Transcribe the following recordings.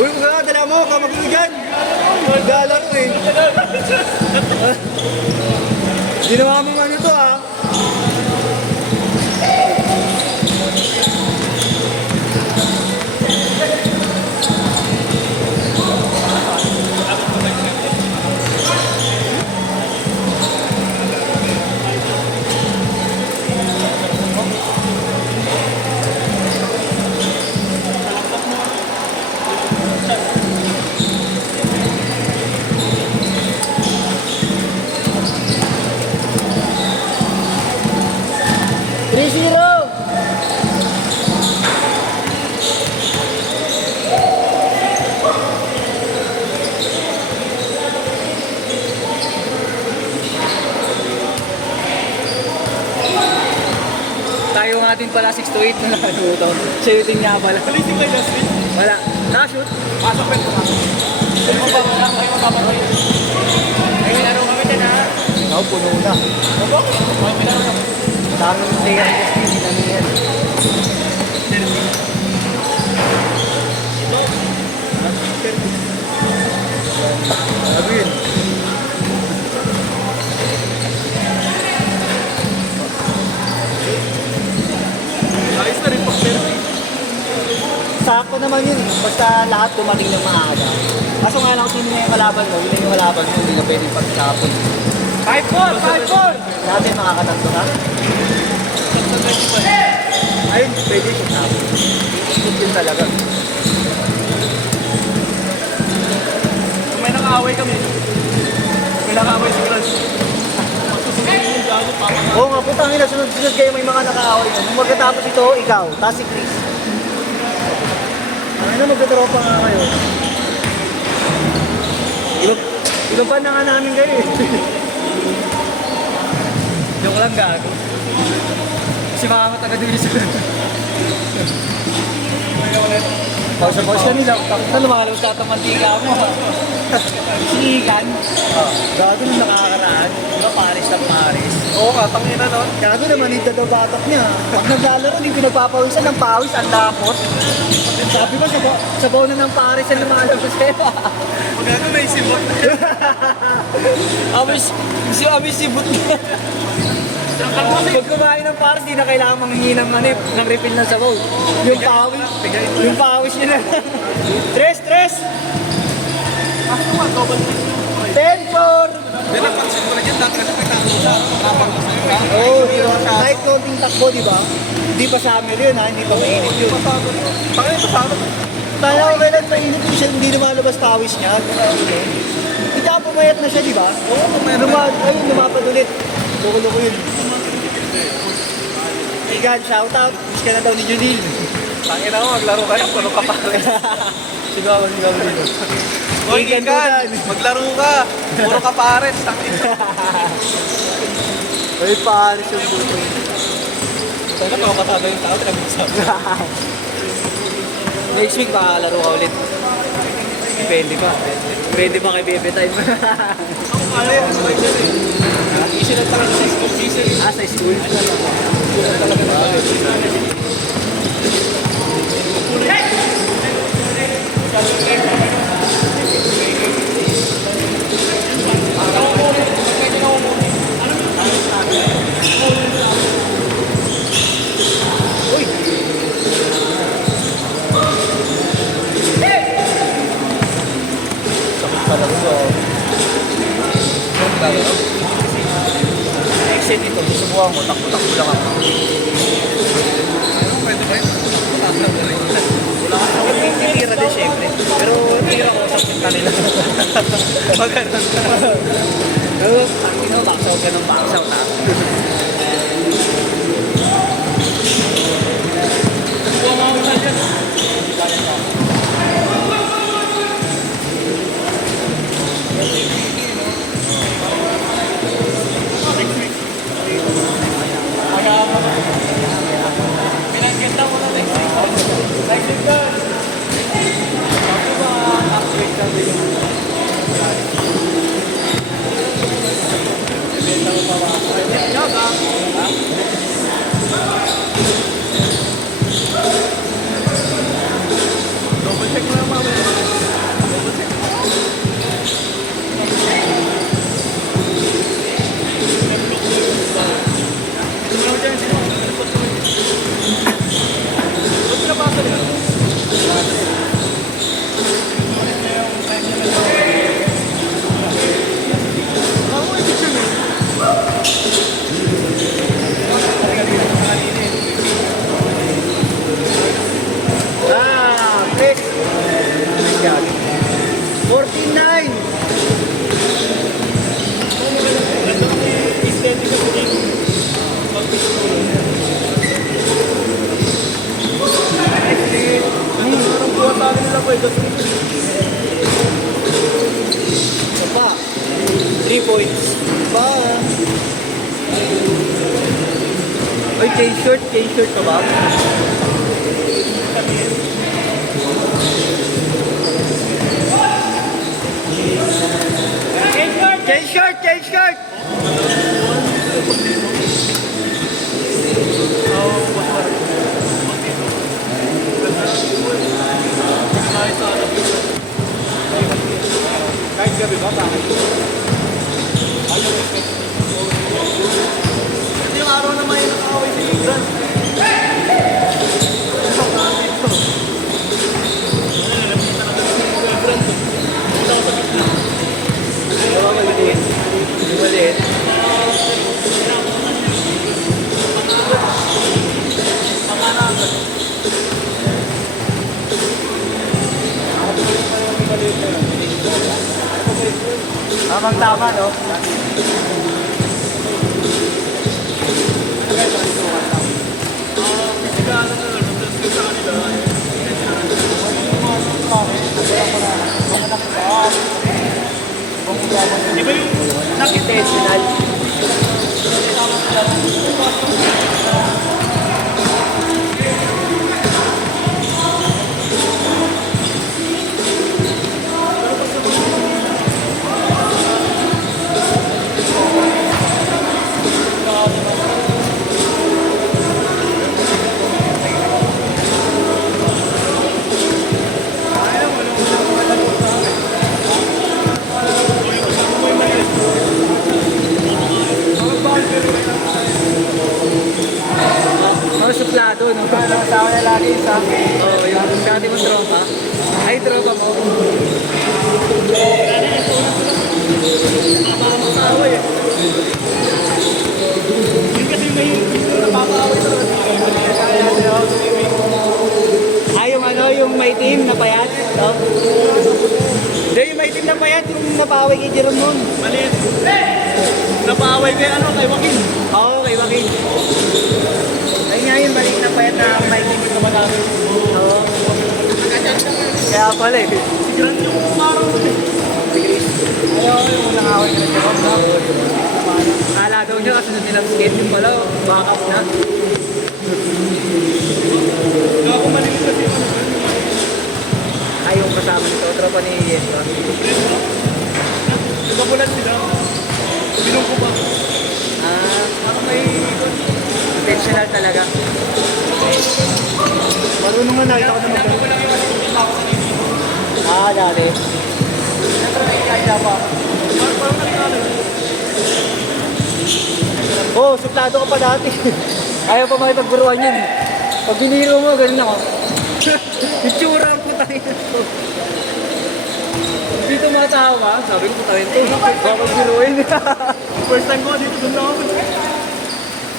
Uy, mga dala mo, kamagigan. Dollar ko eh. Ginawa mo ano to ah. Tayo natin pala 6 to 8 na nakaluto. Shooting niya pala. Shooting kayo last week? Wala. Nakashoot? Pasok pa ito. Sino mo ba wala? Kayo mapapatay. Ay, may laro kami din ha? Oo, puno na. Opo? Oo, may laro kami. Dami ng player kasi hindi namin yan. Sabi yun. Ayos na rin pag-selfie. Sakto naman yun. Basta lahat dumating ng maaga. Kaso nga lang kung sino na yung kalaban mo, yun na yung kalaban mo, hindi na pwedeng pag-tapon. 5-4! 5-4! Dati makakatanto ka? Ayun, pwede siya tapon. Ikot yun talaga. Kung may nakaaway kami, may nakaaway si Kral. Oo nga, putang ina, sunod-sunod kayo may mga nakaaway mo. Kung magkatapos ito, ikaw, tapos si Chris. Ano, magkatropa nga kayo. Iba pa na nga namin kayo eh. Joke lang gago. Si mama taga-dili sa pause kanila. Na lumalabas ka itong mantika mo. Sinigan. Gago nung nakakaraan. Diba Paris ng Paris? Oo, katangin na nun. Gago naman yung daw batak niya. Pag naglalaro, hindi pinagpapawisan ng pawis, ang lapot. Sabi ko, sabaw na ng Paris ang lumalabas sa'yo. Gago may sibot. Amis sibot niya. Pag kumain ng Paris, di na kailangan manghingi ng refill ng sabaw. Yung pawis niya na. Tres! 10-4! Napansin ko na dyan, dati kasi nagtatakbo siya. Oo, kahit konting takbo, di ba? Hindi pa summer yun ha, hindi pa mainit yun. Bakit ito sa amin? Tayo ko kailan mainit yun siya, hindi lumalabas pawis niya. Hindi ako pumayat na siya, di ba? Oo, pumayat na. Ayun, lumapad ulit. Loko-loko yun. Igan, shoutout. Miss ka na daw ni Junil. Tangin ako, maglaro kayo, puro ka pa rin. Sigaw dito. Hoy, Igan, maglaro ka. Puro ka pares, tangin. Ay, pares yung buto. Sana makakataga yung tao, pinag-usap. Next week, makakalaro ka ulit. Depende pa. Pwede ba kay Bebe Time? Ano yan? Easy lang talaga sa school. Sa school? Exit ito, susubukan mo, takbo-takbo lang ako. Pwede ba yun? Wala ka sa tira din syempre. Pero tira ko sa punta nila. Maganon ka. Pero, tangin mo, box out ka ng box out ha. Pinagkita mo na next week. Next week ka. Ako ba, next week ka din. Ibenta mo pa ba? T-shirt ka ba? T-shirt! T-shirt! Kahit gabi ba? Bakit? Yung araw naman yung nakaway si Igran. Maliit. Tamang-tama, no? Di ba yung intentional? Mga suplado, no? Kasama na lagi sa akin. Oo, yung dati mong tropa. Ay, tropa mo. Napapaway eh. Yun kasi yung napapaway na. Yung ano, yung may team na payat. No? Hindi, yung may team na payat, yung napaway kay Jerome nun. Maliit. Napaway kay ano, kay Joaquin. Oo, kay Joaquin. Ay nga yun, maliit na payat na may team na madami. Oo. Kaya pala eh. Si Grant yung kumaraw eh. Si Chris. Ayaw, yung unang away na Jerome na. Kala daw nyo kasi nung tinag-skate yung pala, backup na. Ako maliit kasi yung Ay, yung kasama nito, tropa ni Yesra. Nagpapulan sila. Binong ko ba? Parang may intentional talaga. Marunong nga nakita ko naman. Nagpapulan yung kasi yung ako sa TV. Dali. Siyempre, kaya pa. Parang nakikala. Oh, suplado ka pa dati. Ayaw pa makipagburuan yun. Pag biniro mo, ganun ako. Itsura ang putahin ko. Dito mga tao ka, sabi ko putahin to. Bakit biruin? First time ko dito, doon lang ako.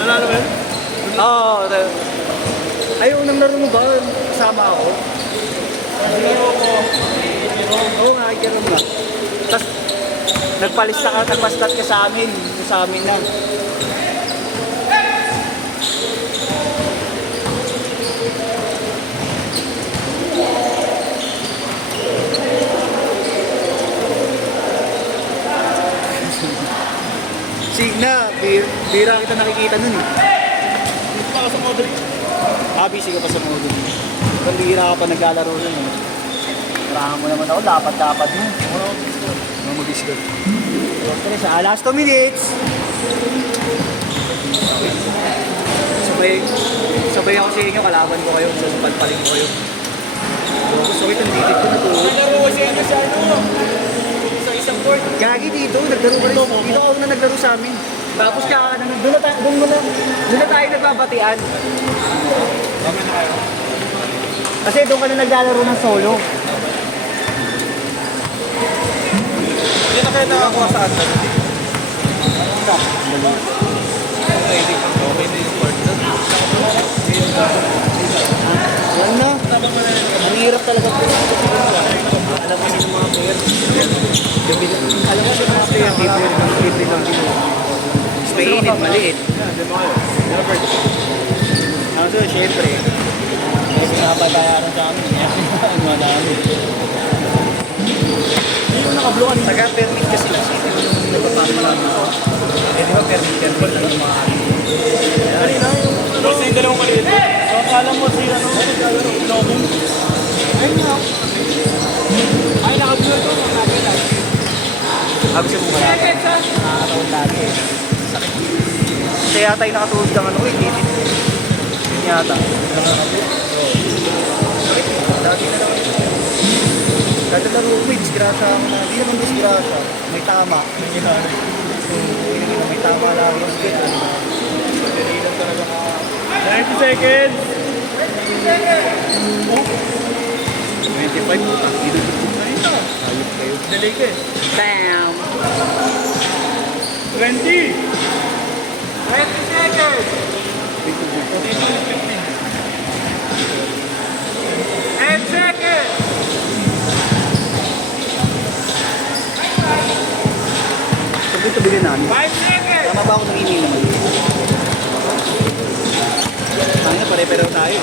Nalala ba yun? Oo. Ay, unang laro mo ba? Kasama ako. Laro ko. Oo nga, gano'n ba? Tapos, nagpastat ka sa amin. Sa amin lang. Signa, bira kita nakikita nun eh. Dito pa ako sa Modric. Busy ka pa sa modo. Pambihira ka pa naglalaro nun eh. Marahan mo naman ako, dapat mo. Mga mag-isgot. Last 2 minutes. Sabay ako sa inyo, kalaban ko kayo. Palpaling ko kayo. Gusto ko itong ditit ko na to. Nalaro ko siya na siya. Sa isang court. Gagi dito, naglaro ka rin. Dito ako na naglaro sa amin. Tapos doon na tayo nagbabatian. Kasi doon ka na naglalaro ng solo. Hindi na kayo nakakuha sa atin. Okay na yung court na. Yan na. Ang hirap talaga po. Alam mo yung mga player. Alam mo yung mga player, libre lang dito. Mainit, maliit. So, syempre. Kasi napabayaran sa amin. Ang madami. Hindi yung nakablokan. Taga-permit kasi na sila. Nagpapasok lang. Eh, di ba permit lang yung mga amin. Kanina yung Kasi yung dalawang maliit. So, akala mo si ano, Lobo. Ayun nga. Ay, nakabulo to. Nakakita. Gusto mo wala ka. Nakakataon lagi eh. Sakit. Kaya tayo nakatulog ng ano eh, titit. Yun yata. Nakakataon. Sakit. Lagi na naman. Kada laro ko, disgrasya ako na. Hindi naman disgrasya. May tama. Nangyari. May tama lang. Mas good. Dali lang talaga ka. 90 seconds. 25 mo. Dinudugtog na ito. Ayop kayo. Delay ka eh. Bam! 20. 20 seconds. 10 seconds. Tabi-tabi na namin. 5 seconds. Tama ba ako nanginginom? Tangina, pare-pareho tayo.